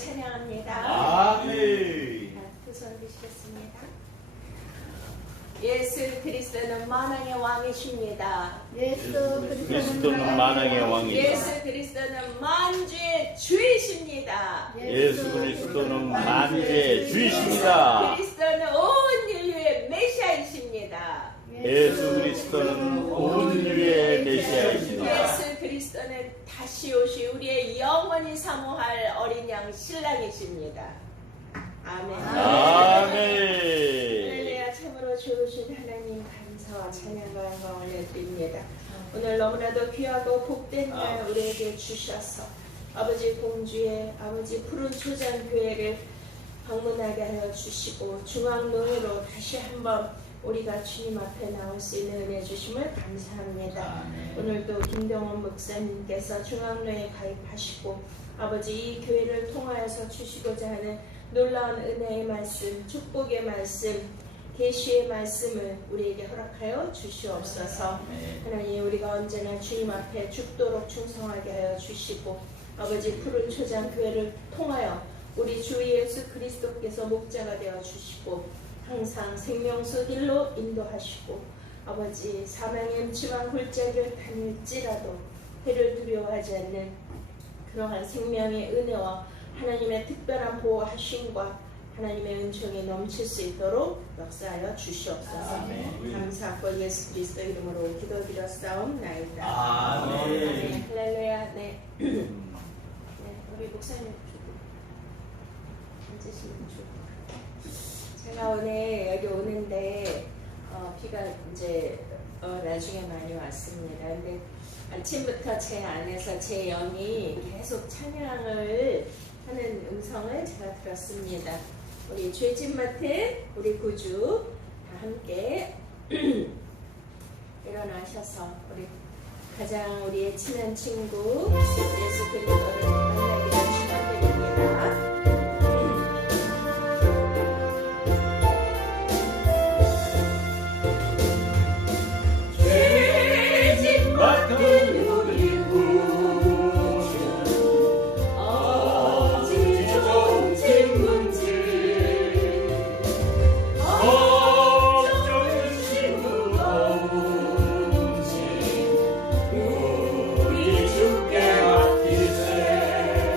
찬양합니다. 아멘. 두 손 드시겠습니다. 예수 그리스도는 만왕의 왕이십니다. 예수 그리스도는 만왕의 왕이다. 예수 그리스도는 만주의 주이십니다. 예수 그리스도는 만주의 주이십니다. 그리스도는 온 인류의 메시아이십니다. 예수 그리스도는 온 인류의 메시아이십니다. 예수 그리스도는 다시 오시 우리의 영원히 사모할 어린 양 신랑이십니다. 아멘. 아멘. 할렐루야. 참으로 좋으신 하나님 감사와 찬양과 영광을 올려드립니다. 오늘 너무나도 귀하고 복된 날 우리에게 주셔서 아버지 공주의 아버지 푸른 초장 교회를 방문하게 하여 주시고 중앙노회로 다시 한번 우리가 주님 앞에 나올 수 있는 은혜 주심을 감사합니다. 오늘도 김병원 목사님께서 중앙노회에 가입하시고 아버지 이 교회를 통하여서 주시고자 하는 놀라운 은혜의 말씀, 축복의 말씀, 계시의 말씀을 우리에게 허락하여 주시옵소서. 하나님, 우리가 언제나 주님 앞에 죽도록 충성하게 하여 주시고 아버지 푸른 초장 교회를 통하여 우리 주 예수 그리스도께서 목자가 되어 주시고 항상 생명수 길로 인도하시고 아버지 사망의 음침한 골짜기를 다닐지라도 해를 두려워하지 않는 그러한 생명의 은혜와 하나님의 특별한 보호하심과 하나님의 은총이 넘칠 수 있도록 역사하여 주시옵소서. 아멘. 감사하고 예수 그리스도 이름으로 기도드렸사옵나이다. 아멘. 할렐루야. 네. 네, 우리 목사님 앉으시면 좋을 것 같아요. 제가 오늘 여기 오는데 비가 이제 나중에 많이 왔습니다. 근데 아침부터 제 안에서 제 영이 계속 찬양을 하는 음성을 제가 들었습니다. 우리 죄짐 맡은 우리 구주 다 함께 일어나셔서 우리 가장 우리의 친한 친구 예수 그리스도를 만나기를 축원드립니다. 우리 주께 맡기세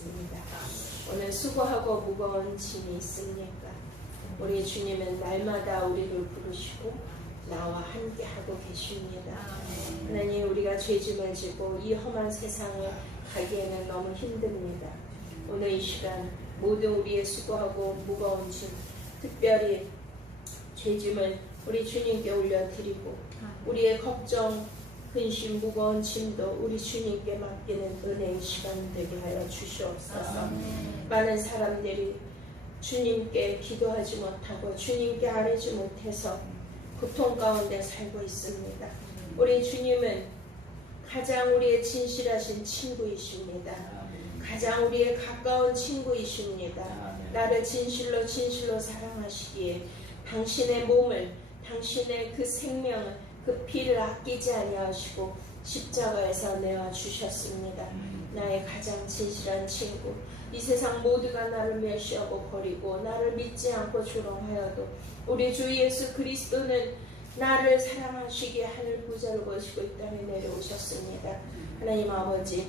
있습니다. 오늘 수고하고 무거운 짐이 있습니까? 우리 주님은 날마다 우리를 부르시고 나와 함께하고 계십니다. 하나님, 우리가 죄짐을 지고 이 험한 세상을 가기에는 너무 힘듭니다. 오늘 이 시간 모든 우리의 수고하고 무거운 짐, 특별히 죄짐을 우리 주님께 올려드리고 우리의 걱정, 근심, 무거운 짐도 우리 주님께 맡기는 은혜의 시간 되게 하여 주시옵소서. 많은 사람들이 주님께 기도하지 못하고 주님께 아뢰지 못해서 고통 가운데 살고 있습니다. 우리 주님은 가장 우리의 진실하신 친구이십니다. 가장 우리의 가까운 친구이십니다. 나를 진실로 사랑하시기에 당신의 몸을, 당신의 그 생명을, 그 피를 아끼지 아니하시고 십자가에서 내어 주셨습니다. 나의 가장 진실한 친구. 이 세상 모두가 나를 멸시하고 버리고 나를 믿지 않고 조롱하여도 우리 주 예수 그리스도는 나를 사랑하시기에 하늘 부자를 거시고 이 땅에 내려오셨습니다. 하나님 아버지,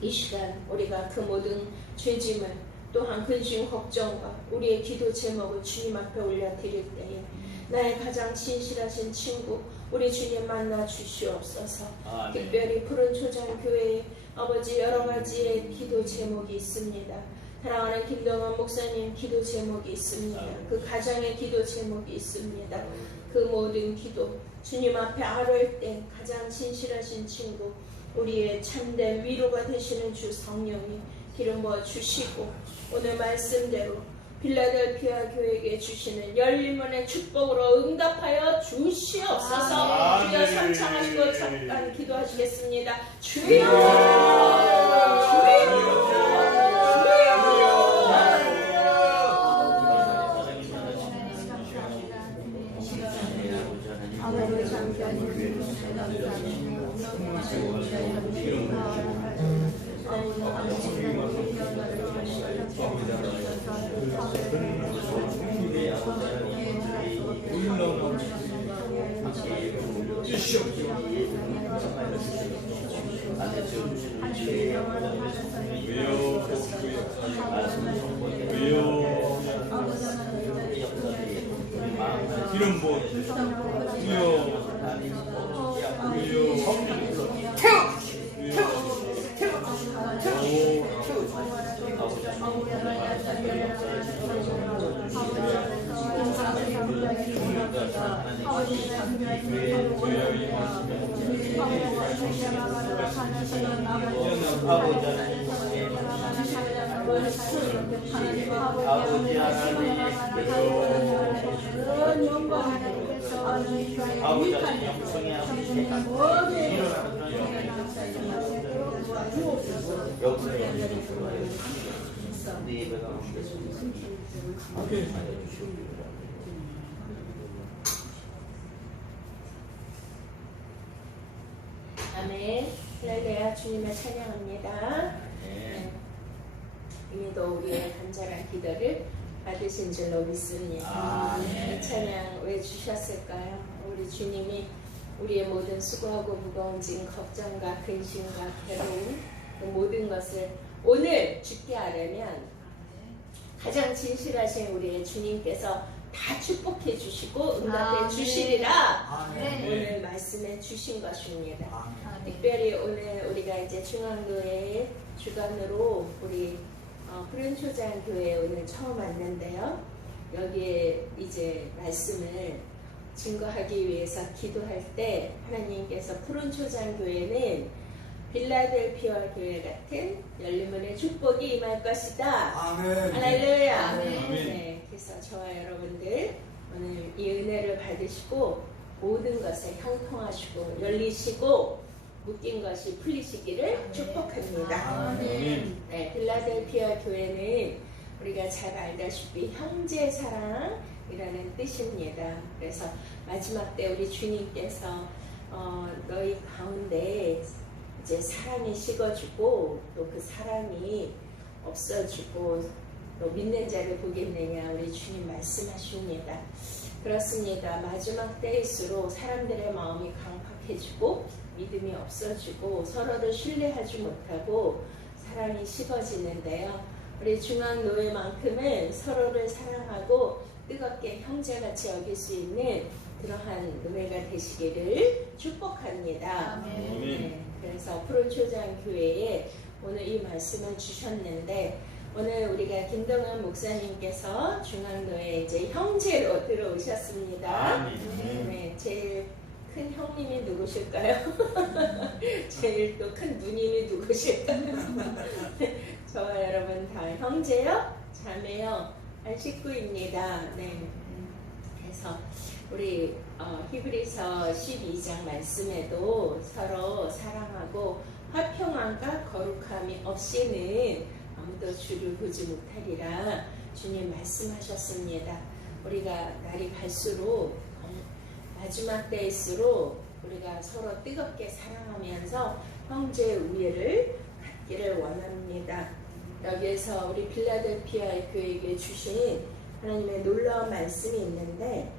이 시간 우리가 그 모든 죄짐을 또한 근심 걱정과 우리의 기도 제목을 주님 앞에 올려드릴 때에 나의 가장 진실하신 친구 우리 주님 만나 주시옵소서. 특별히 푸른 초장 교회에 아버지 여러 가지의 기도 제목이 있습니다. 사랑하는 김동원 목사님 기도 제목이 있습니다. 그 가정의 기도 제목이 있습니다. 그 모든 기도 주님 앞에 아뢰을 때 가장 진실하신 친구 우리의 참된 위로가 되시는 주 성령이 기름 부어 주시고 오늘 말씀대로 빌라델피아 교회에게 주시는 열린 문의 축복으로 응답하여 주시옵소서. 주여 삼창하시고 잠깐 기도하시겠습니다. 주여 이런 뭐 아버지 하나님, 아버지 하나님 영성의 아버지 아멘. 할렐루야. 주님을 찬양합니다. 이미도 우리의 간절한 기도를 받으신 줄로 믿습니다. 이 찬양 왜 주셨을까요? 우리 주님이 우리의 모든 수고하고 무거운 짐, 걱정과 근심과 괴로움 그 모든 것을 오늘 죽게 하려면 가장 진실하신 우리의 주님께서 다 축복해 주시고 응답해 주시리라 오늘 말씀해 주신 것입니다. 특별히 오늘 우리가 이제 중앙교회 주관으로 우리 푸른 초장 교회에 오늘 처음 왔는데요. 여기에 이제 말씀을 증거하기 위해서 기도할 때 하나님께서 푸른 초장 교회는 빌라델피아 교회 같은 열린 문의 축복이 임할 것이다. 아멘. 할렐루야. 아멘. 네, 그래서 저와 여러분들 오늘 이 은혜를 받으시고 모든 것에 형통하시고 열리시고 묶인 것이 풀리시기를 축복합니다. 아멘. 네, 빌라델피아 교회는 우리가 잘 알다시피 형제 사랑이라는 뜻입니다. 그래서 마지막 때 우리 주님께서 너희 가운데 이제 사랑이 식어지고 또 그 사랑이 없어지고 또 믿는 자를 보겠느냐 우리 주님 말씀하십니다. 그렇습니다. 마지막 때일수록 사람들의 마음이 강팍해지고 믿음이 없어지고 서로를 신뢰하지 못하고 사랑이 식어지는데요. 우리 중앙노예만큼은 서로를 사랑하고 뜨겁게 형제같이 여길 수 있는 그러한 노예가 되시기를 축복합니다. 아멘. 네, 그래서 푸른초장 교회에 오늘 이 말씀을 주셨는데 오늘 우리가 김동현 목사님께서 중앙노예 이제 형제로 들어오셨습니다. 아멘. 네, 제일 큰 형님이 누구실까요? 제일 또 큰 누님이 누구실까요? 저와 여러분 다 형제요, 자매요, 한 식구입니다. 네. 그래서 우리 히브리서 12장 말씀에도 서로 사랑하고 화평함과 거룩함이 없이는 아무도 주를 보지 못하리라 주님 말씀하셨습니다. 우리가 날이 갈수록 마지막 때일수록 우리가 서로 뜨겁게 사랑하면서 형제의 우애를 갖기를 원합니다. 여기에서 우리 빌라델피아 교회에게 주신 하나님의 놀라운 말씀이 있는데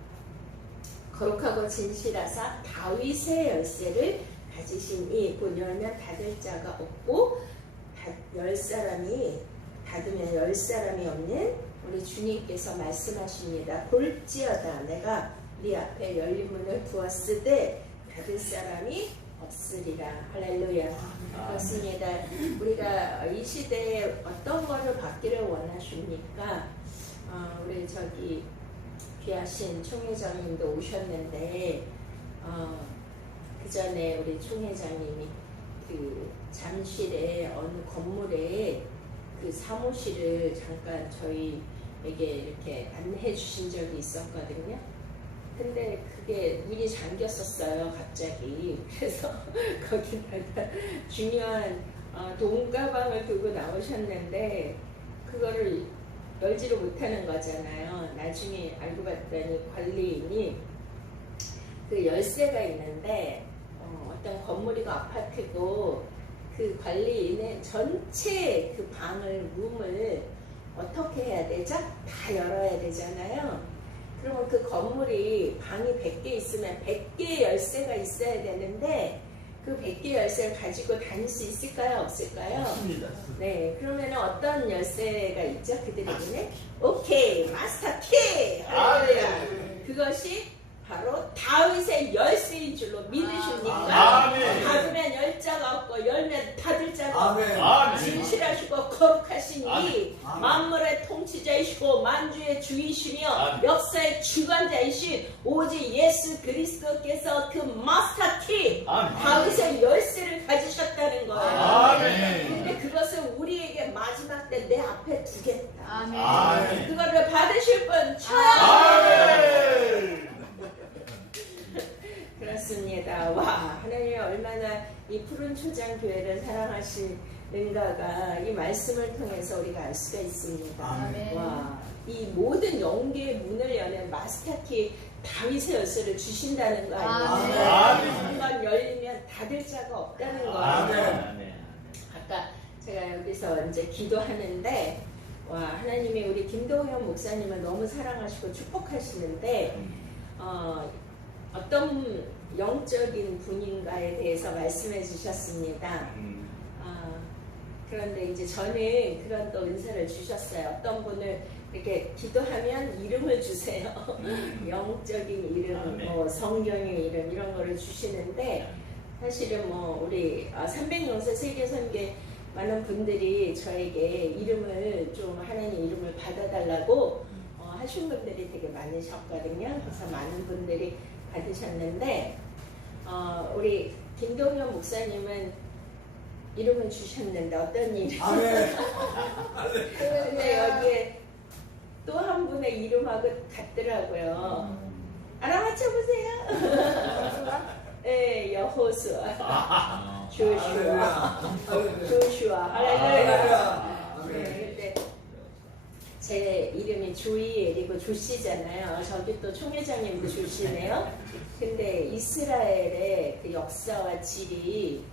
거룩하고 진실하사 다윗의 열쇠를 가지시니 곧 열면 닫을 자가 없고 열 사람이 닫으면 열 사람이 없는 우리 주님께서 말씀하십니다. 볼지어다 내가 네 앞에 열린 문을 부었으되 닫을 사람이 없으리라. 할렐루야. 그렇습니다. 우리가 이 시대에 어떤 것을 받기를 원하십니까? 우리 저기 귀하신 총회장님도 오셨는데 그 전에 우리 총회장님이 그 잠실에 어느 건물에 그 사무실을 잠깐 저희에게 이렇게 안내해 주신 적이 있었거든요. 근데 그게 문이 잠겼었어요, 갑자기. 그래서 거기다가 중요한 돈가방을 두고 나오셨는데 그거를 열지를 못하는 거잖아요. 나중에 알고 봤더니 관리인이 그 열쇠가 있는데 어떤 건물이고 아파트고 그 관리인은 전체 그 방을 룸을 어떻게 해야 되죠? 다 열어야 되잖아요. 그러면 그 건물이 방이 100개 있으면 100개의 열쇠가 있어야 되는데 그 100개 열쇠를 가지고 다닐 수 있을까요? 없을까요? 없습니다. 네, 그러면 어떤 열쇠가 있죠? 그들에게는? 오케이, 마스터 키! 할렐루야! 그것이 바로 다윗의 열쇠인 줄로 믿으십니까? 아멘. 닫으면 열 자가 없고 열면 닫을 자가 없고 아멘. 진실하시고 거룩하신 이 아멘. 만물의 통치자이시고 만주의 주이시며 아멘. 역사의 주관자이신 오직 예수 그리스도께서 그 마스터 키 아멘. 다윗의 열쇠를 가지셨다는 거예요. 아멘. 근데 그것을 우리에게 마지막 때 내 앞에 두겠다. 아멘. 그거를 받으실 분 쳐요. 아멘. 그렇습니다. 와, 하나님이 얼마나 이 푸른 초장 교회를 사랑하시는가가 이 말씀을 통해서 우리가 알 수가 있습니다. 아멘. 와, 이 모든 영계의 문을 여는 마스터키 다윗의 열쇠를 주신다는 거 아니에요? 아멘. 한번 열리면 닫을 자가 없다는 거예요. 아멘. 아까 제가 여기서 이제 기도하는데 와, 하나님이 우리 김동현 목사님을 너무 사랑하시고 축복하시는데 어떤 영적인 분인가에 대해서 말씀해 주셨습니다. 그런데 이제 저는 그런 또 은사를 주셨어요. 어떤 분을 이렇게 기도하면 이름을 주세요. 영적인 이름, 아멘. 뭐 성경의 이름 이런 거를 주시는데 사실은 뭐 우리 300명세 세계 선교회 많은 분들이 저에게 이름을 좀 하나님 이름을 받아달라고 하신 분들이 되게 많으셨거든요. 그래서 많은 분들이 받으셨는데 우리 김동현 목사님은 이름을 주셨는데 어떤 이름? 근데 여기에 또 한 분의 이름하고 같더라고요. 알아맞혀 보세요. 네, 여호수아, 조슈아, 할렐루야. 네, 근데 제 이름이 조이엘이고 조씨잖아요. 저기 또 총회장님도 조씨네요. 근데 이스라엘의 그 역사와 질이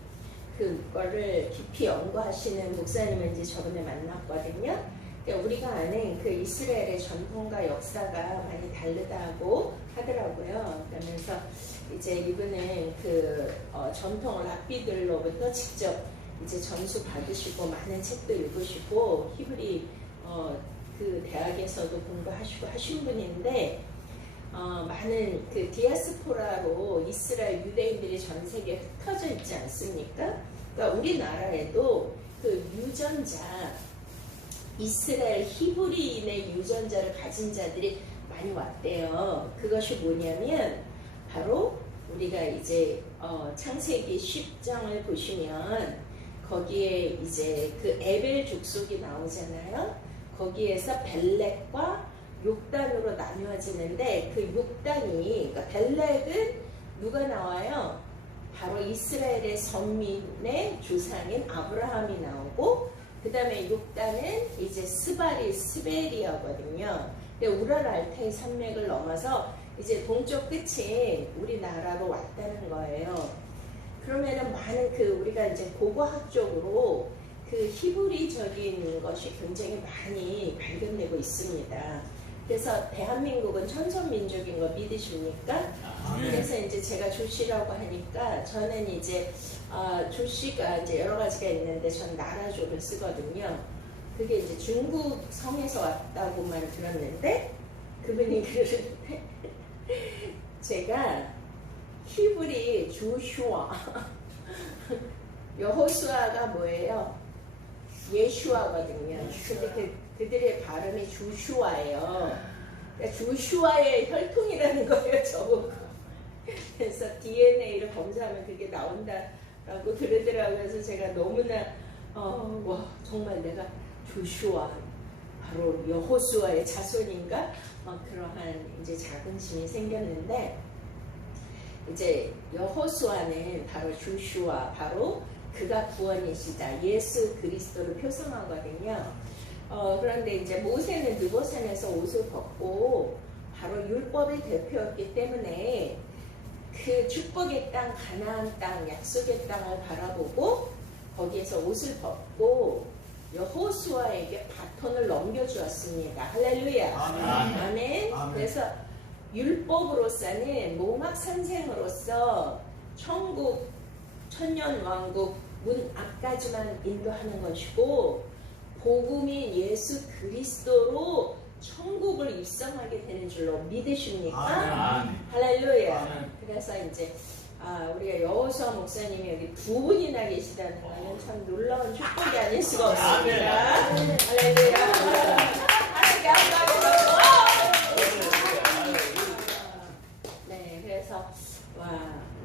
그거를 깊이 연구하시는 목사님을 이제 저번에 만났거든요. 그러니까 우리가 아는 그 이스라엘의 전통과 역사가 많이 다르다고 하더라고요. 그러면서 이제 이분은 그 전통 랍비들로부터 직접 이제 전수 받으시고 많은 책도 읽으시고 히브리 그 대학에서도 공부하시고 하신 분인데 많은 그 디아스포라로 이스라엘 유대인들이 전 세계에 흩어져 있지 않습니까? 그러니까 우리나라에도 그 유전자 이스라엘 히브리인의 유전자를 가진 자들이 많이 왔대요. 그것이 뭐냐면 바로 우리가 이제 창세기 10장을 보시면 거기에 이제 그 에벨 족속이 나오잖아요. 거기에서 벨렉과 욕단으로 나누어지는데 그 욕단이 그러니까 벨렉은 누가 나와요? 바로 이스라엘의 선민의 조상인 아브라함이 나오고 그 다음에 욕단은 이제 스베리아거든요. 근데 우랄 알타이 산맥을 넘어서 이제 동쪽 끝이 우리나라로 왔다는 거예요. 그러면은 많은 그 우리가 이제 고고학적으로 그 히브리적인 것이 굉장히 많이 발견되고 있습니다. 그래서 대한민국은 천선민족인 거 믿으십니까? 그래서 이제 제가 조씨라고 하니까 저는 이제 조씨가 이제 여러 가지가 있는데 전 나라조를 쓰거든요. 그게 이제 중국 성에서 왔다고만 들었는데 그분이 그러는데 제가 히브리 조슈아 여호수아가 뭐예요? 예슈아거든요. 근데 그들의 발음이 조슈아예요. 그러니까 조슈아의 혈통이라는 거예요, 저보고. 그래서 DNA를 검사하면 그게 나온다라고 그러더라고요. 그래서 제가 너무나 와 정말 내가 조슈아 바로 여호수아의 자손인가? 그러한 이제 자긍심이 생겼는데 이제 여호수아는 바로 조슈아 바로 그가 구원이시다 예수 그리스도를 표성하거든요. 그런데 이제 모세는 느보산에서 옷을 벗고 바로 율법의 대표였기 때문에 그 축복의 땅 가나안 땅 약속의 땅을 바라보고 거기에서 옷을 벗고 여호수아에게 바톤을 넘겨주었습니다. 할렐루야. 아멘. 그래서 율법으로서는 모막 선생으로서 천국 천년왕국 문 앞까지만 인도하는 것이고 복음인 예수 그리스도로 천국을 입성하게 되는 줄로 믿으십니까? 할렐루야. 그래서 이제 우리가 여호수아 목사님이 여기 두 분이나 계시다는 것은 참 놀라운 축복이 아닐 수가 없습니다. 할렐루야. 하나님께 네, 그래서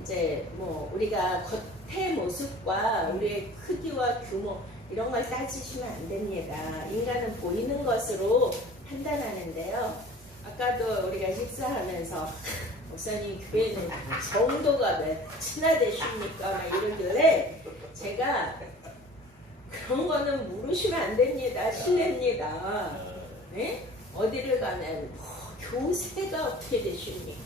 이제 뭐 우리가 겉의 모습과 우리의 크기와 규모 이런 걸 따지시면 안 됩니다. 인간은 보이는 것으로 판단하는데요. 아까도 우리가 식사하면서 목사님 교회는 성도가 몇이나 되십니까? 막 이러길래 제가 그런 거는 물으시면 안 됩니다. 실례입니다. 네? 어디를 가면 교세가 어떻게 되십니까?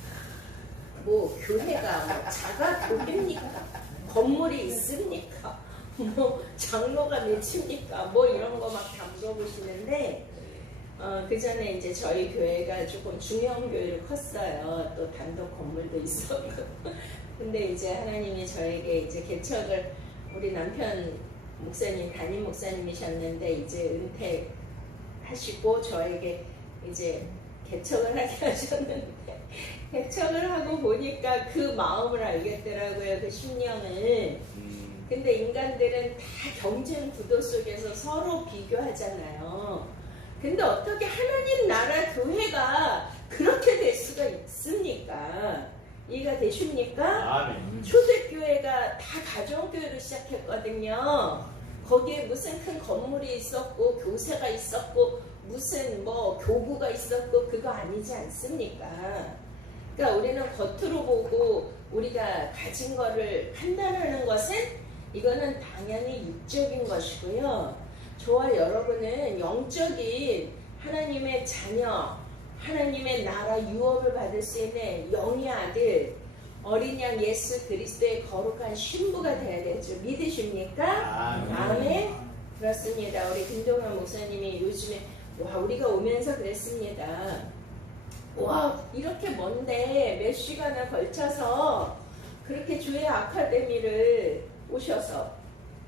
뭐 교회가 뭐 자가 교회입니까? 건물이 있습니까? 뭐 장로가 몇입니까? 뭐 이런 거 막 다 물어보시는데 그 전에 이제 저희 교회가 조금 중형 교회로 컸어요. 또 단독 건물도 있었고. 근데 이제 하나님이 저에게 이제 개척을 우리 남편 목사님 담임 목사님이셨는데 이제 은퇴하시고 저에게 이제 개척을 하게 하셨는데 개척을 하고 보니까 그 마음을 알겠더라고요. 그 심령을. 근데 인간들은 다 경쟁 구도 속에서 서로 비교하잖아요. 근데 어떻게 하나님 나라 교회가 그렇게 될 수가 있습니까? 이해가 되십니까? 아멘. 초대교회가 다 가정교회로 시작했거든요. 거기에 무슨 큰 건물이 있었고 교세가 있었고 무슨 뭐 교구가 있었고 그거 아니지 않습니까? 그러니까 우리는 겉으로 보고 우리가 가진 거를 판단하는 것은 이거는 당연히 육적인 것이고요. 저와 여러분은 영적인 하나님의 자녀, 하나님의 나라 유업을 받을 수 있는 영의 아들, 어린 양 예수 그리스도의 거룩한 신부가 되어야 되죠. 믿으십니까? 아멘. 그렇습니다. 우리 김동현 목사님이 요즘에 우리가 오면서 그랬습니다. 와, 이렇게 먼데 몇 시간을 걸쳐서 그렇게 주의 아카데미를 오셔서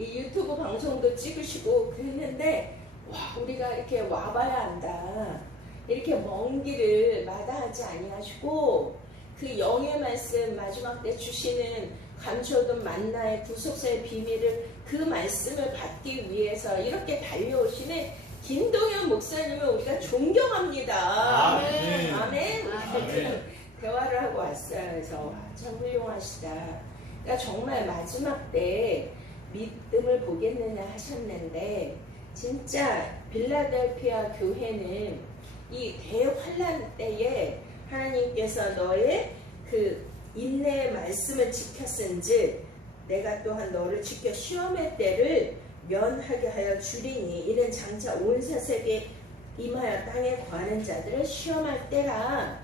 이 유튜브 방송도 찍으시고 그랬는데 와 우리가 이렇게 와봐야 한다. 이렇게 먼 길을 마다하지 아니하시고 그 영의 말씀 마지막 때 주시는 감추어둔 만나의 구속사의 비밀을 그 말씀을 받기 위해서 이렇게 달려오시는 김동현 목사님을 우리가 존경합니다. 아멘. 아멘. 아멘. 대화를 하고 왔어요. 그래서 와, 참 훌륭하시다. 그러니까 정말 마지막 때 믿음을 보겠느냐 하셨는데 진짜 빌라델피아 교회는 이 대환란 때에 하나님께서 너의 그 인내의 말씀을 지켰은즉 내가 또한 너를 지켜 시험의 때를 면하게 하여 주리니 이는 장차 온 세상에 임하여 땅에 구하는 자들을 시험할 때라.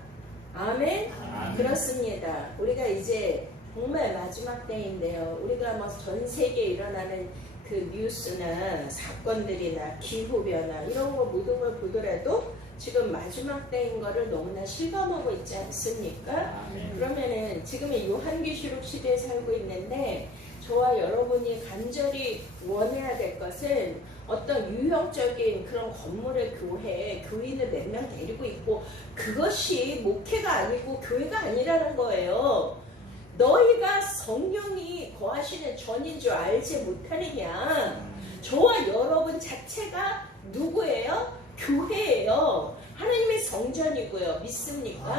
아멘. 그렇습니다. 우리가 이제 정말 마지막 때인데요. 우리가 뭐 전 세계에 일어나는 그 뉴스나 사건들이나 기후변화 이런 거 모든 걸 보더라도 지금 마지막 때인 거를 너무나 실감하고 있지 않습니까? 그러면은 지금의 요한계시록 시대에 살고 있는데 저와 여러분이 간절히 원해야 될 것은 어떤 유형적인 그런 건물의 교회에 교인을 몇 명 데리고 있고 그것이 목회가 아니고 교회가 아니라는 거예요. 너희가 성령이 거하시는 전인 줄 알지 못하느냐. 저와 여러분 자체가 누구예요? 교회예요. 하나님의 성전이고요. 믿습니까?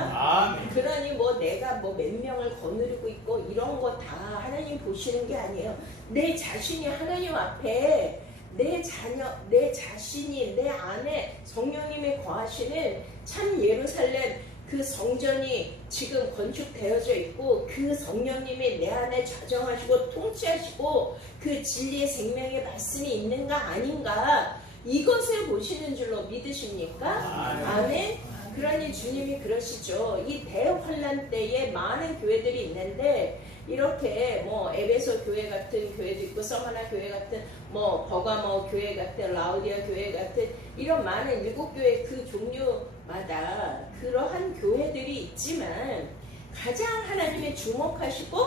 아멘. 그러니 뭐 내가 뭐 몇 명을 거느리고 있고 이런 거 다 하나님 보시는 게 아니에요. 내 자신이 하나님 앞에 내 자녀, 내 자신이 내 안에 성령님이 거하시는 참 예루살렘 그 성전이 지금 건축되어져 있고 그 성령님이 내 안에 좌정하시고 통치하시고 그 진리의 생명의 말씀이 있는가 아닌가 이것을 보시는 줄로 믿으십니까? 아멘. 그러니 주님이 그러시죠. 이 대환란 때에 많은 교회들이 있는데 이렇게 뭐 에베소 교회 같은 교회도 있고 서머나 교회 같은 뭐 버가모 교회 같은 라우디아 교회 같은 이런 많은 일곱 교회 그 종류마다 그러한 교회들이 있지만 가장 하나님의 주목하시고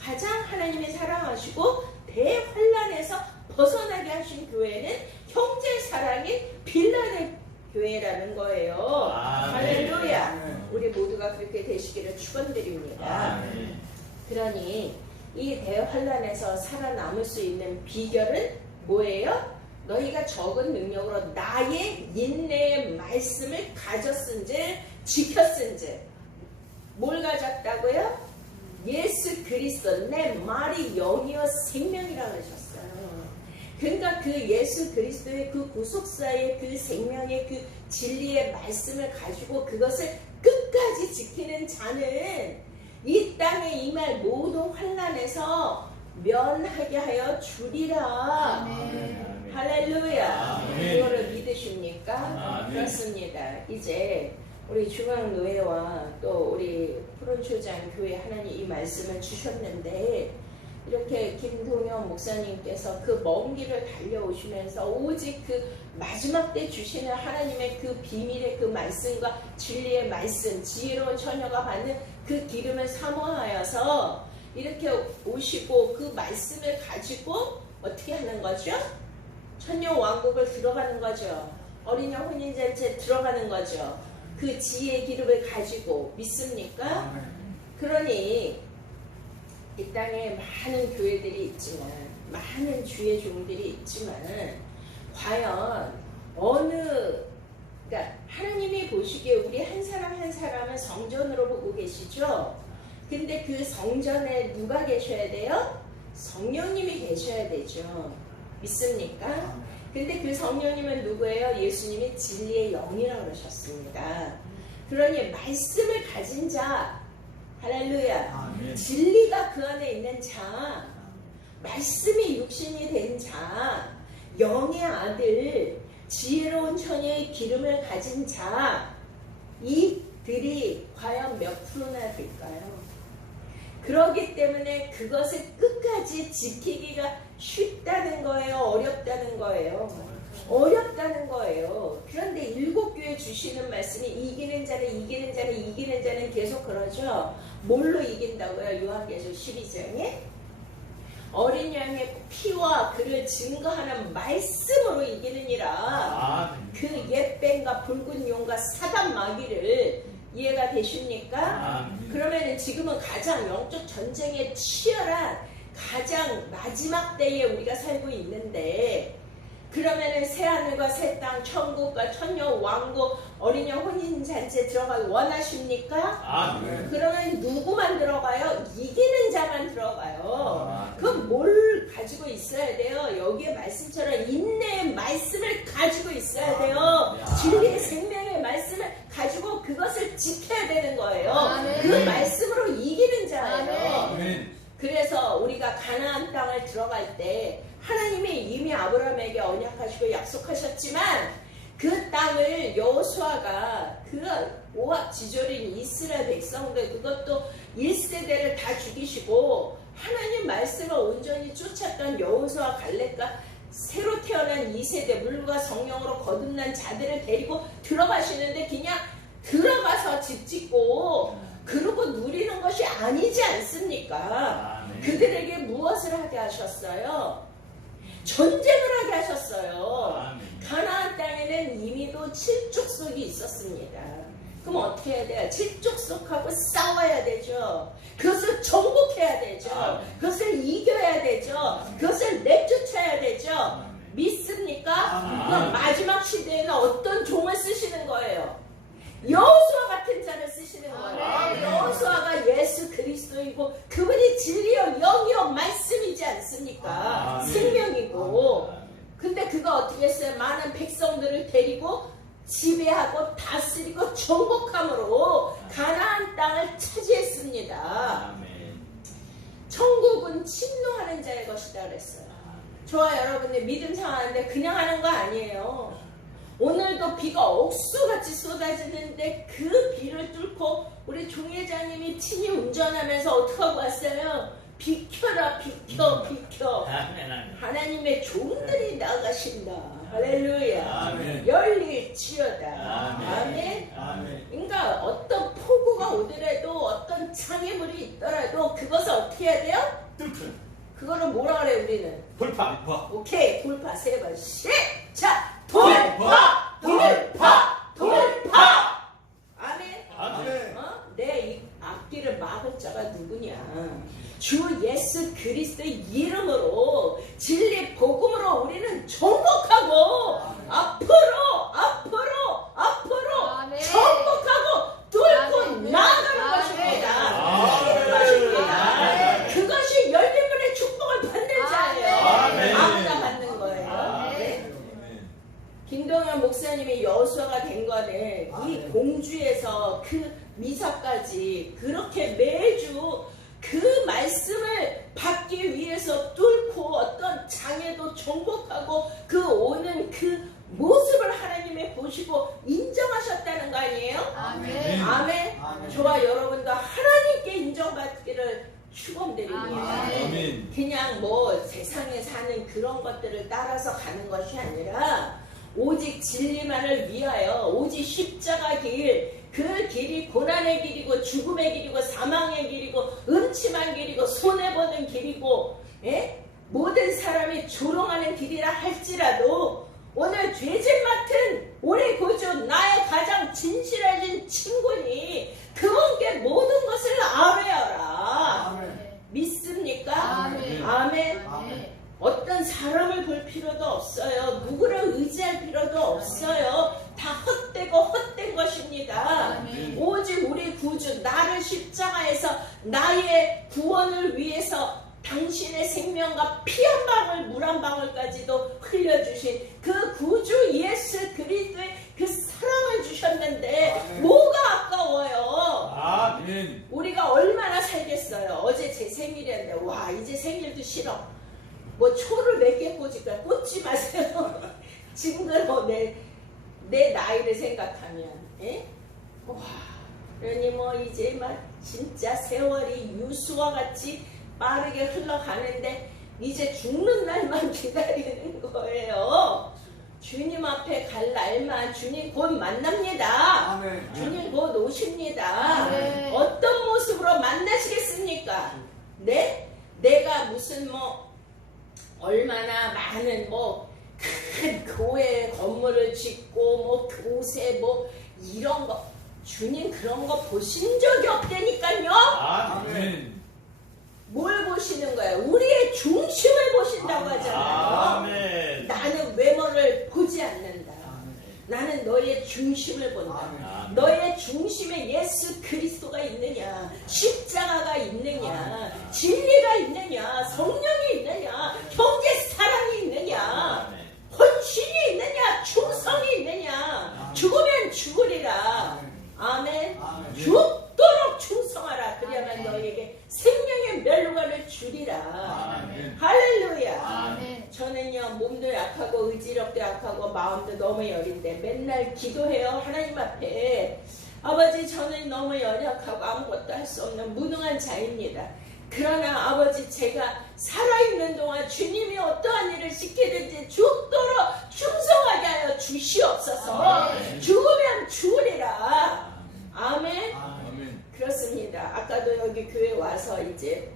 가장 하나님의 사랑하시고 대환란에서 벗어나게 하신 교회는 형제 사랑인 빌라델 교회라는 거예요. 할렐루야. 우리 모두가 그렇게 되시기를 축원드립니다. 그러니 이 대환란에서 살아남을 수 있는 비결은 뭐예요? 너희가 적은 능력으로 나의 인내의 말씀을 가졌은즉 지켰은즉 뭘 가졌다고요? 예수 그리스도 내 말이 영이요 생명이라고 하셨어요. 그러니까 그 예수 그리스도의 그 구속사의 그 생명의 그 진리의 말씀을 가지고 그것을 끝까지 지키는 자는 이 땅에 임할 모든 환난에서 면하게 하여 주리라. 아멘. 할렐루야. 아멘. 그거를 믿으십니까? 아멘. 그렇습니다. 이제 우리 중앙노회와 또 우리 푸른초장 교회 하나님 이 말씀을 주셨는데 이렇게 김동현 목사님께서 그 먼 길을 달려오시면서 오직 그 마지막 때 주시는 하나님의 그 비밀의 그 말씀과 진리의 말씀, 지혜로운 처녀가 받는 그 기름을 사모하여서 이렇게 오시고 그 말씀을 가지고 어떻게 하는 거죠? 천년 왕국을 들어가는 거죠. 어린양 혼인잔치에 들어가는 거죠. 그 지혜의 기름을 가지고 믿습니까? 그러니 이 땅에 많은 교회들이 있지만 많은 주의 종들이 있지만 과연 그러니까 하나님이 보시기에 우리 한 사람 한 사람은 성전으로 보고 계시죠. 근데 그 성전에 누가 계셔야 돼요? 성령님이 계셔야 되죠. 믿습니까? 근데 그 성령님은 누구예요? 예수님이 진리의 영이라고 그러셨습니다. 그러니 말씀을 가진 자, 할렐루야. 아멘. 진리가 그 안에 있는 자, 말씀이 육신이 된 자, 영의 아들, 지혜로운 처녀의 기름을 가진 자, 이들이 과연 몇 프로나 될까요? 그렇기 때문에 그것을 끝까지 지키기가 쉽다는 거예요? 어렵다는 거예요? 어렵다는 거예요. 그런데 일곱 교회 주시는 말씀이 이기는 자는 계속 그러죠. 뭘로 이긴다고요? 요한계시록 12장에 어린 양의 피와 그를 증거하는 말씀으로 이기느니라. 아멘. 그 옛뱀과 붉은 용과 사단 마귀를 이해가 되십니까? 아멘. 그러면 지금은 가장 영적 전쟁에 치열한 가장 마지막 때에 우리가 살고 있는데, 그러면은 새하늘과 새 땅, 천국과 천녀 왕국, 어린 양 혼인잔치에 들어가기 원하십니까? 아멘. 그러면 누구만 들어가요? 이기는 자만 들어가요. 아멘. 그럼 뭘 가지고 있어야 돼요? 여기에 말씀처럼 인내의 말씀을 가지고 있어야 돼요. 아멘. 진리의 생명의 말씀을 가지고 그것을 지켜야 되는 거예요. 아멘. 그 말씀으로 이기는 자예요. 아멘. 그래서 우리가 가나안 땅을 들어갈 때 하나님이 이미 아브라함에게 언약하시고 약속하셨지만, 그 땅을 여호수아가 그 오합지졸인 이스라엘 백성들 그것도 1세대를 다 죽이시고 하나님 말씀을 온전히 쫓았던 여호수아 갈렙과 새로 태어난 2세대 물과 성령으로 거듭난 자들을 데리고 들어가시는데, 그냥 들어가서 집 짓고 그러고 누리는 것이 아니지 않습니까? 아멘. 그들에게 무엇을 하게 하셨어요? 전쟁을 하게 하셨어요. 아멘. 가나안 땅에는 이미도 칠족속이 있었습니다. 그럼 어떻게 해야 돼요? 칠족속하고 싸워야 되죠. 그것을 정복해야 되죠. 아멘. 그것을 이겨야 되죠. 그것을 내쫓아야 되죠. 믿습니까? 아멘. 그럼 마지막 시대에는 어떤 종을 쓰시는 거예요? 여호수아 같은 자를 쓰시는 거예요. 아멘. 여호수아가 예수 그리스도이고 그분이 진리요 영이요 말씀이지 않습니까? 아멘. 생명이고. 근데 그가 어떻게 했어요? 많은 백성들을 데리고 지배하고 다스리고 정복함으로 가나안 땅을 차지했습니다. 아멘. 천국은 침노하는 자의 것이다 그랬어요. 저와 여러분들 믿음 상하는데 그냥 하는 거 아니에요. 오늘도 비가 억수같이 쏟아지는데 그 비를 뚫고 우리 종회장님이 친히 운전하면서 어떻게 하고 왔어요? 비켜라 비켜 비켜. 아멘. 하나님의 종들이 나가신다. 할렐루야. 아멘. 열릴지어다. 아멘. 아멘. 아멘. 그러니까 어떤 폭우가 오더라도 어떤 장애물이 있더라도 그것을 어떻게 해야 돼요? 그거를 뭐라 그래 우리는? 돌파. 오케이 돌파 3번 시작. 돌파 돌파 돌파. 아멘. 아멘. 내 이 앞길을 막을 자가 누구냐? 주 예수 그리스도의 이름으로 진리 복음으로 우리는 정복하고 앞으로 아멘. 정복하고 뚫고 아멘. 나아가는 아멘. 것입니다. 아멘. 그것이 열린 분의 축복을 받는 자예요. 아멘. 아무나 받는 거예요. 아멘. 네? 김동현 목사님이 여호수아가 된 거는 이 공주에서 그 미사까지 그렇게 매주 그 말씀을 받기 위해서 뚫고 어떤 장애도 정복하고 그 오는 그 모습을 하나님이 보시고 인정하셨다는 거 아니에요? 아멘. 아멘. 저와 여러분도 하나님께 인정받기를 축원드립니다. 아멘. 그냥 뭐 세상에 사는 그런 것들을 따라서 가는 것이 아니라 오직 진리만을 위하여 오직 십자가 길, 그 길이 고난의 길이고 죽음의 길이고 사망의 길이고 음침한 길이고 손해보는 길이고, 예? 모든 사람이 조롱하는 길이라 할지라도 오늘 죄짐 맡은 우리 구주 나의 가장 진실해진 친구니 그분께 모든 것을 아뢰어라. 믿습니까? 아멘. 아멘. 아멘. 어떤 사람을 볼 필요도 없어요. 누구를 의지할 필요도 없어요. 다 헛되고 헛된 것입니다. 아멘. 오직 우리 구주 나를 십자가에서 나의 구원을 위해서 당신의 생명과 피 한 방울 물 한 방울까지도 흘려주신 그 구주 예수 그리스도의 그 사랑을 주셨는데 뭐가 아까워요? 아멘. 우리가 얼마나 살겠어요. 어제 제 생일이었는데 와 이제 생일도 싫어. 뭐 초를 몇 개 꽂을까? 꽂지 마세요. 징그러워. 내 나이를 생각하면. 예? 와, 그러니 뭐 이제 막 진짜 세월이 유수와 같이 빠르게 흘러가는데 이제 죽는 날만 기다리는 거예요. 주님 앞에 갈 날만. 주님 곧 만납니다. 아멘. 주님 곧 오십니다. 아멘. 어떤 모습으로 만나시겠습니까? 네? 내가 무슨 뭐 얼마나 많은 뭐 큰 교회 건물을 짓고 뭐 교세 뭐 이런 거 주님 그런 거 보신 적이 없다니까요. 아멘. 뭘 보시는 거예요? 우리의 중심을 보신다고 하잖아요. 아멘. 나는 외모를 보지 않는다. 나는 너의 중심을 본다. 너의 중심에 예수 그리스도가 있느냐, 십자가가 있느냐, 진리가 있느냐, 성령이 있느냐, 형제 사랑이 있느냐, 헌신이 있느냐, 충성이 있느냐. 죽으면 죽으리라. 아멘. 죽도록 충성하라. 그래야만 너에게 생명의 멸관을 주리라. 아멘. 할렐루야. 아멘. 저는요 몸도 약하고 의지력도 약하고 마음도 너무 여린데 맨날 기도해요. 하나님 앞에 아버지 저는 너무 연약하고 아무것도 할 수 없는 무능한 자입니다. 그러나 아버지 제가 살아있는 동안 주님이 어떠한 일을 시키든지 죽도록 충성하게 하여 주시옵소서. 아멘. 죽으면 죽으리라. 아멘. 아멘. 그렇습니다. 아까도 여기 교회 와서 이제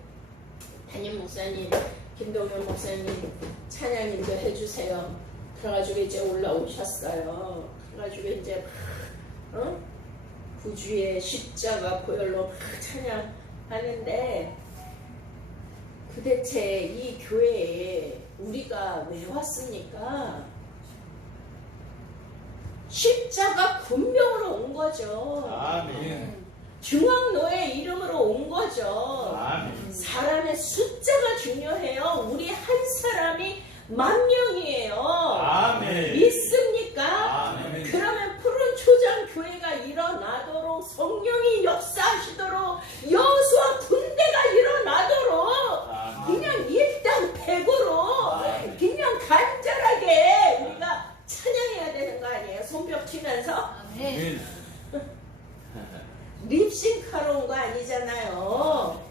담임 목사님, 김동현 목사님 찬양인도 해주세요. 그래가지고 이제 올라오셨어요. 그래가지고 이제 구주의 십자가 보혈로 막 찬양하는데 도대체 이 교회에 우리가 왜 왔습니까? 십자가 군명으로 온 거죠. 아멘. 중앙노예 이름으로 온 거죠. 아멘. 사람의 숫자가 중요해요. 우리 한 사람이 10,000명이에요. 아멘. 믿습니까? 아멘. 그러면 푸른 초장 교회가 일어나도록 성령이 역사하시도록 여수와 군대가 일어나도록 아멘. 그냥 일당백으로 아멘. 그냥 간절하게 우리가 찬양해야 되는 거 아니에요? 손뼉 치면서 아멘. 립싱크하러 온 거 아니잖아요.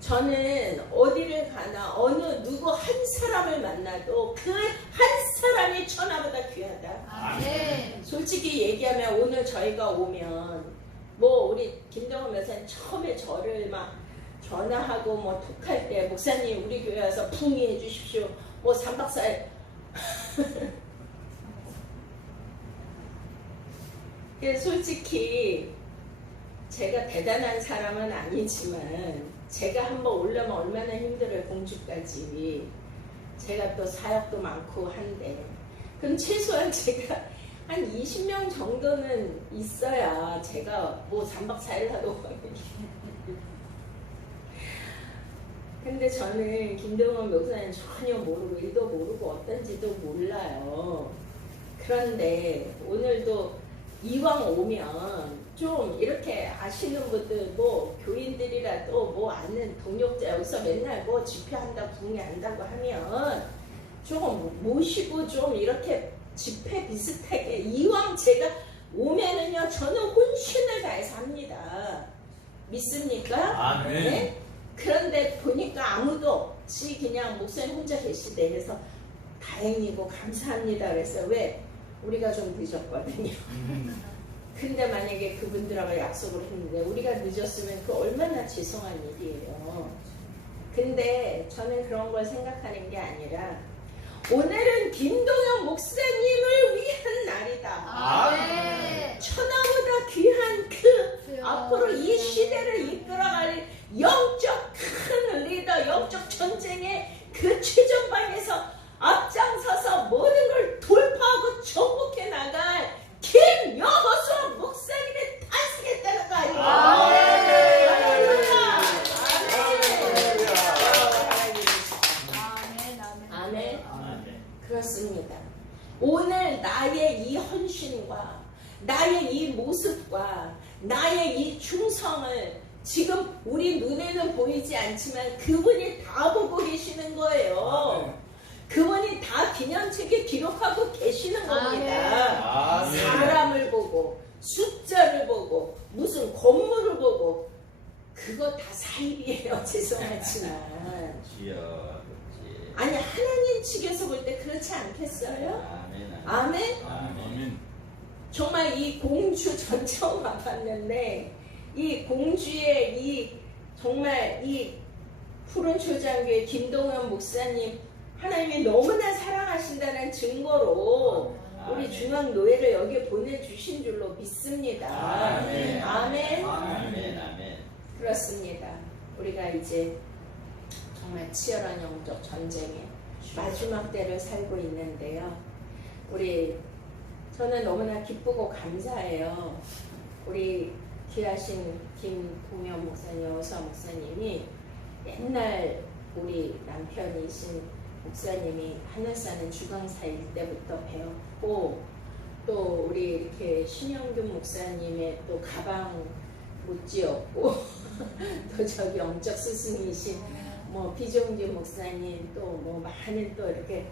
저는 어디를 가나 어느 누구 한 사람을 만나도 그 한 사람이 천하보다 귀하다. 아멘. 솔직히 얘기하면 오늘 저희가 오면 뭐 우리 김정은 목사님 처음에 저를 막 전화하고 뭐 톡할 때 목사님 우리 교회 와서 풍미해 주십시오. 뭐 3박 4일 솔직히 제가 대단한 사람은 아니지만 제가 한번 올라면 얼마나 힘들어요. 공주까지. 제가 또 사역도 많고 한데 그럼 최소한 제가 한 20명 정도는 있어야 제가 뭐 3박 4일 하도 근데 저는 김동원 목사님 전혀 모르고 일도 모르고 어떤지도 몰라요. 그런데 오늘도 이왕 오면 좀 이렇게 아시는 분들 뭐 교인들이라도 뭐 아는 동역자 여기서 맨날 뭐 집회한다고 붕괴한다고 하면 좀 모시고 좀 이렇게 집회 비슷하게 이왕 제가 오면은요 저는 혼신을 다해서 합니다. 믿습니까? 아멘. 네? 그런데 보니까 아무도 없이 그냥 목사님 혼자 계시대. 그래서 다행이고 감사합니다. 그래서 왜? 우리가 좀 늦었거든요. 근데 만약에 그분들하고 약속을 했는데 우리가 늦었으면 그 얼마나 죄송한 일이에요. 근데 저는 그런 걸 생각하는 게 아니라 오늘은 김동현 목사님을 위한 날이다. 아멘. 천하보다 귀한 그 주여. 앞으로 이 시대를 이끌어갈 영적 큰 리더, 영적 전쟁의 그 최전방에서 앞장서서 모든 걸 돌파하고 정복해 나갈 김여호수 목사님의 탄생했다는 거 아니에요? 할렐루야! 아멘. 아멘. 그렇습니다. 오늘 나의 이 헌신과 나의 이 모습과 나의 이 충성을 지금 우리 눈에는 보이지 않지만 그분이 다 보고 계시는 거예요. 그분이 다 기념책에 기록하고 계시는 겁니다. 아멘. 사람을 보고 숫자를 보고 무슨 건물을 보고 그거 다 사입이에요. 죄송하지만 주여 아버지. 아니 하나님 측에서 볼 때 그렇지 않겠어요? 아멘. 아멘? 아멘. 정말 이 공주 전 처음 와봤는데 이 공주의 이 정말 이 푸른 초장교회 김동현 목사님 하나님이 너무나 사랑하신다는 증거로 우리 중앙노예를 여기에 보내주신 줄로 믿습니다. 아멘. 아멘. 아멘. 아멘. 그렇습니다. 우리가 이제 정말 치열한 영적 전쟁의 마지막 때를 살고 있는데요. 저는 너무나 기쁘고 감사해요. 우리 귀하신 김동현 목사님, 여호수아 목사님이 옛날 우리 남편이신 목사님이 하늘사는 주강사일 때부터 배웠고, 또 우리 이렇게 신영균 목사님의 또 가방 못지었고 또 저기 영적 스승이신 뭐 비종진 목사님 또 뭐 많은 또 이렇게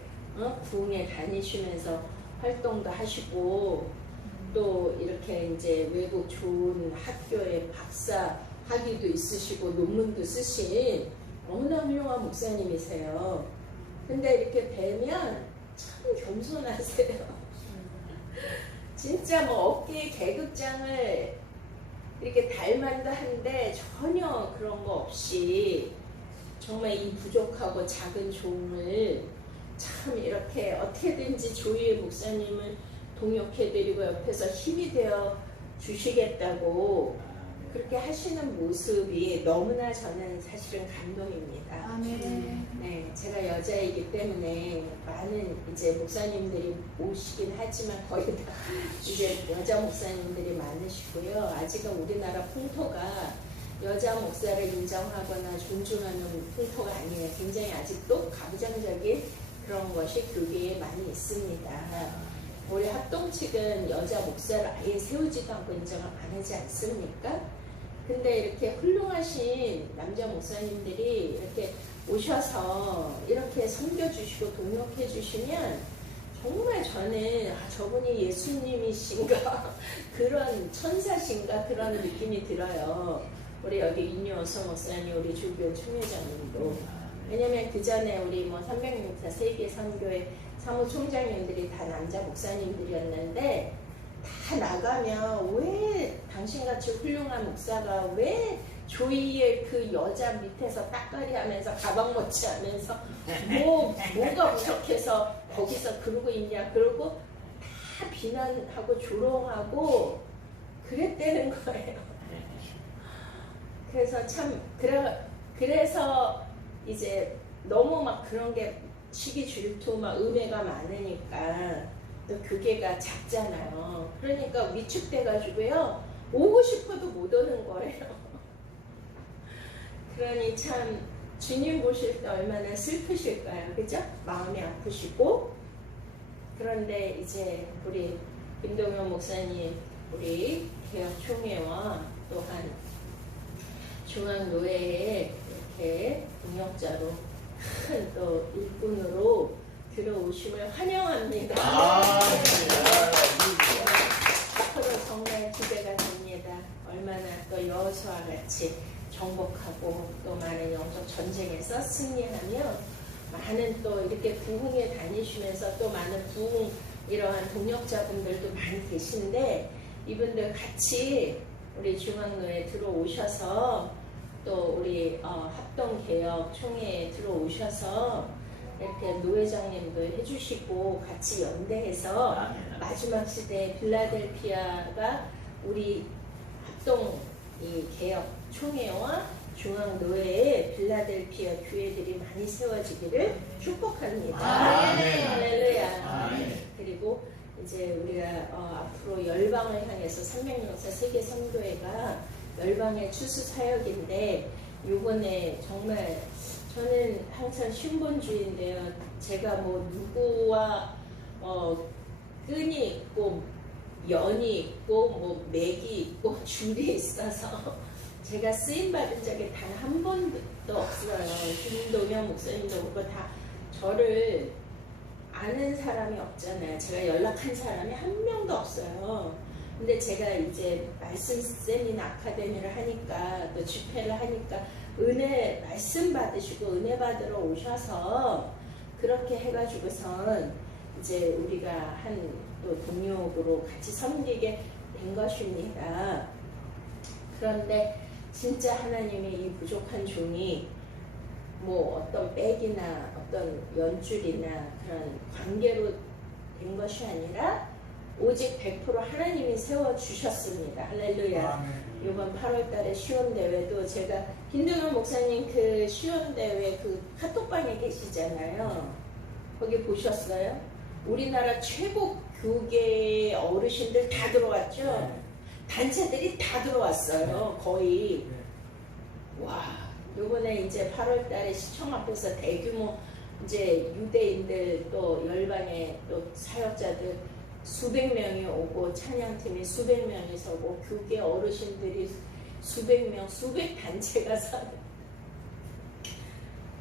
부흥에 다니시면서 활동도 하시고, 또 이렇게 이제 외국 좋은 학교에 박사 학위도 있으시고 논문도 쓰신 너무나 훌륭한 목사님이세요. 근데 이렇게 뵈면 참 겸손하세요. 진짜 뭐 어깨에 계급장을 이렇게 달만도 한데 전혀 그런 거 없이 정말 이 부족하고 작은 종을 참 이렇게 어떻게든지 조희의 목사님을 동역해드리고 옆에서 힘이 되어 주시겠다고 그렇게 하시는 모습이 너무나 저는 사실은 감동입니다. 아멘. 네, 제가 여자이기 때문에 많은 이제 목사님들이 오시긴 하지만 거의 다 이제 여자 목사님들이 많으시고요. 아직은 우리나라 풍토가 여자 목사를 인정하거나 존중하는 풍토가 아니에요. 굉장히 아직도 가부장적인 그런 것이 교계에 많이 있습니다. 우리 합동 측은 여자 목사를 아예 세우지도 않고 인정을 안 하지 않습니까? 근데 이렇게 훌륭하신 남자 목사님들이 이렇게 오셔서 이렇게 섬겨주시고 동역해주시면 정말 저는 저분이 예수님이신가 그런 천사신가 그런 느낌이 들어요. 우리 여기 윤여서 목사님, 우리 주교 총회장님도. 왜냐면 그 전에 우리 뭐 306사 세계 선교회 사무총장님들이 다 남자 목사님들이었는데, 다 나가면 왜 당신같이 훌륭한 목사가 왜 조이의 그 여자 밑에서 따까리 하면서 가방 못지 하면서 뭐가 부족해서 거기서 그러고 있냐, 그러고 다 비난하고 조롱하고 그랬다는 거예요. 그래서 참 그래서 이제 너무 막 그런 게 시기 질투 막 음해가 많으니까 또 교계가 작잖아요. 그러니까 위축돼 가지고요 오고 싶어도 못 오는 거예요. 그러니 참 주님 보실 때 얼마나 슬프실까요, 그죠? 마음이 아프시고. 그런데 이제 우리 김동현 목사님, 우리 개혁총회와 또한 중앙노회에 이렇게 동역자로 큰 또 일꾼으로 들어오심을 환영합니다. 앞으로 정말 기대가 됩니다. 얼마나 또 여호수아와 같이 정복하고 또 많은 영적 전쟁에서 승리하며 많은 또 이렇게 부흥에 다니시면서 또 많은 부흥 이러한 동역자분들도 많이 계신데, 이분들 같이 우리 중앙노회에 들어오셔서 또 우리 합동개혁 총회에 들어오셔서 이렇게 노회장님도 해주시고 같이 연대해서 마지막 시대 빌라델피아가 우리 합동 이 개혁 총회와 중앙노회에 빌라델피아 교회들이 많이 세워지기를 축복합니다. 할렐루야. 그리고 이제 우리가 앞으로 열방을 향해서 300명사 세계 선교회가 열방의 추수 사역인데, 요번에 정말 저는 항상 신본주의인데요. 제가 뭐 누구와 끈이 있고 연이 있고 뭐 맥이 있고 줄이 있어서 제가 쓰임 받은 적이 단 한 번도 없어요. 김동현 목사님도 그렇고 다 저를 아는 사람이 없잖아요. 제가 연락한 사람이 한 명도 없어요. 근데 제가 이제 말씀 세미나 아카데미를 하니까 또 집회를 하니까 은혜 말씀 받으시고 은혜 받으러 오셔서 그렇게 해가지고선 이제 우리가 한 또 동역으로 같이 섬기게 된 것입니다. 그런데 진짜 하나님의 이 부족한 종이 뭐 어떤 백이나 어떤 연줄이나 그런 관계로 된 것이 아니라 오직 100% 하나님이 세워주셨습니다. 할렐루야. 이번 8월달에 시험대회도 제가 김동현 목사님 그 시험대회 그 카톡방에 계시잖아요. 거기 보셨어요? 우리나라 최고 교계 어르신들 다 들어왔죠? 단체들이 다 들어왔어요. 거의. 와, 요번에 이제 8월달에 시청 앞에서 대규모 이제 유대인들 또 열방의 또 사역자들 수백 명이 오고 찬양팀이 수백 명이 서고 교계 어르신들이 수백 명, 수백 단체가 서는.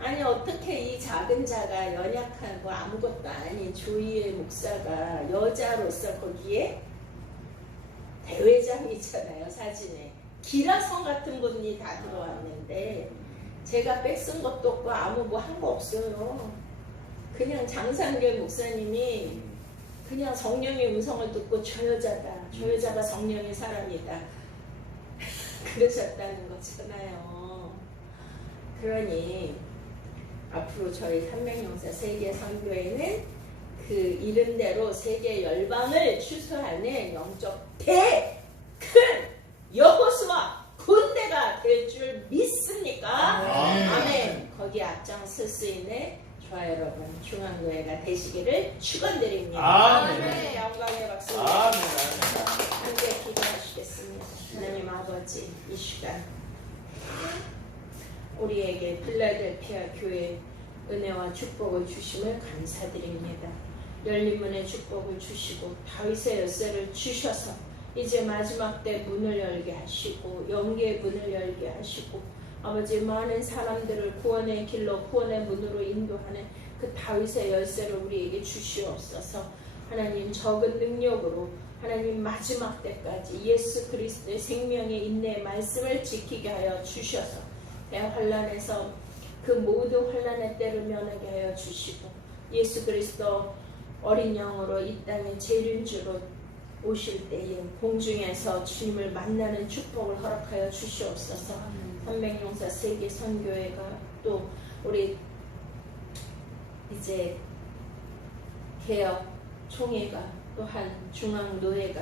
아니 어떻게 이 작은 자가 연약한 뭐 아무것도 아닌 조이의 목사가 여자로서 거기에 대회장이잖아요. 사진에 기라성 같은 분이 다 들어왔는데 제가 뺏은 것도 없고 아무 뭐 한 거 없어요. 그냥 장상규 목사님이 그냥 성령의 음성을 듣고 저 여자가 성령의 사람이다 그러셨다는 거잖아요. 그러니 앞으로 저희 삼명용사 세계 선교회는 그 이름대로 세계 열방을 추수하는 영적 큰 여호수아 군대가 될 줄 믿습니까? 아멘. 거기에 앞장설 수 있는 저와 여러분 중앙교회가 되시기를 축원드립니다. 아멘. 영광의 박수. 아멘. 함께 기도하시겠습니다. 하나님 아버지, 이 시간 우리에게 필라델피아 교회 은혜와 축복을 주심을 감사드립니다. 열린 문의 축복을 주시고 다윗의 열쇠를 주셔서 이제 마지막 때 문을 열게 하시고 영계의 문을 열게 하시고 아버지 많은 사람들을 구원의 길로 구원의 문으로 인도하는 그 다윗의 열쇠를 우리에게 주시옵소서. 하나님 적은 능력으로 하나님 마지막 때까지 예수 그리스도의 생명의 인내의 말씀을 지키게 하여 주셔서 대환란에서 그 모든 환란의 때를 면하게 하여 주시고 예수 그리스도 어린 영으로 이 땅에 재림주로 오실 때에 공중에서 주님을 만나는 축복을 허락하여 주시옵소서. 삼명용사 세계 선교회가 또 우리 이제 개혁 총회가 또한 중앙노회가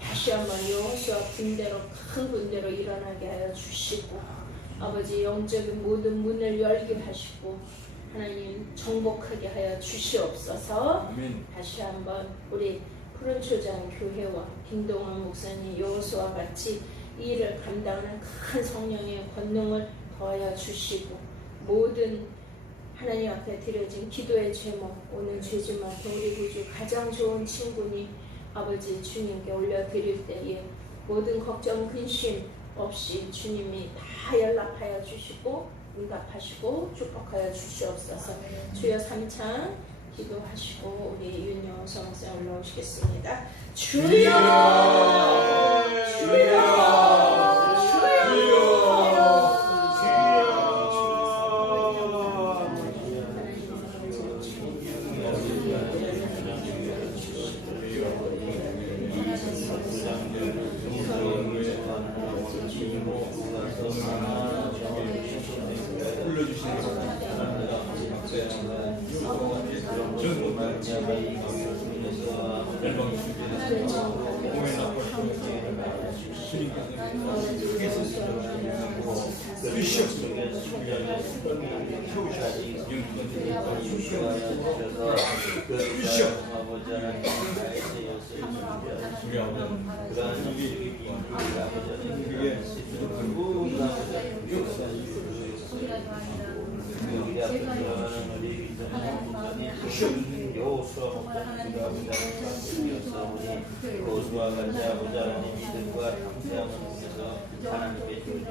다시 한번 여호수아 군대로 큰 군대로 일어나게 하여 주시고 아버지 영적인 모든 문을 열게 하시고 하나님 정복하게 하여 주시옵소서. 아멘. 다시 한번 우리 푸른초장 교회와 김동원 목사님 여호수아와 같이 이 일을 감당하는 큰 성령의 권능을 더하여 주시고 모든 하나님 앞에 드려진 기도의 제목 오늘 죄지만 우리 구주 가장 좋은 친구니 아버지 주님께 올려드릴 때에 모든 걱정 근심 없이 주님이 다 연락하여 주시고 응답하시고 축복하여 주시옵소서. 주여 삼창 기도하시고 우리 윤영호 성사 올라오시겠습니다. 주여 여호수아와 같이 아버지 하나님 이들과 함께함을 통해서 하나님의 주님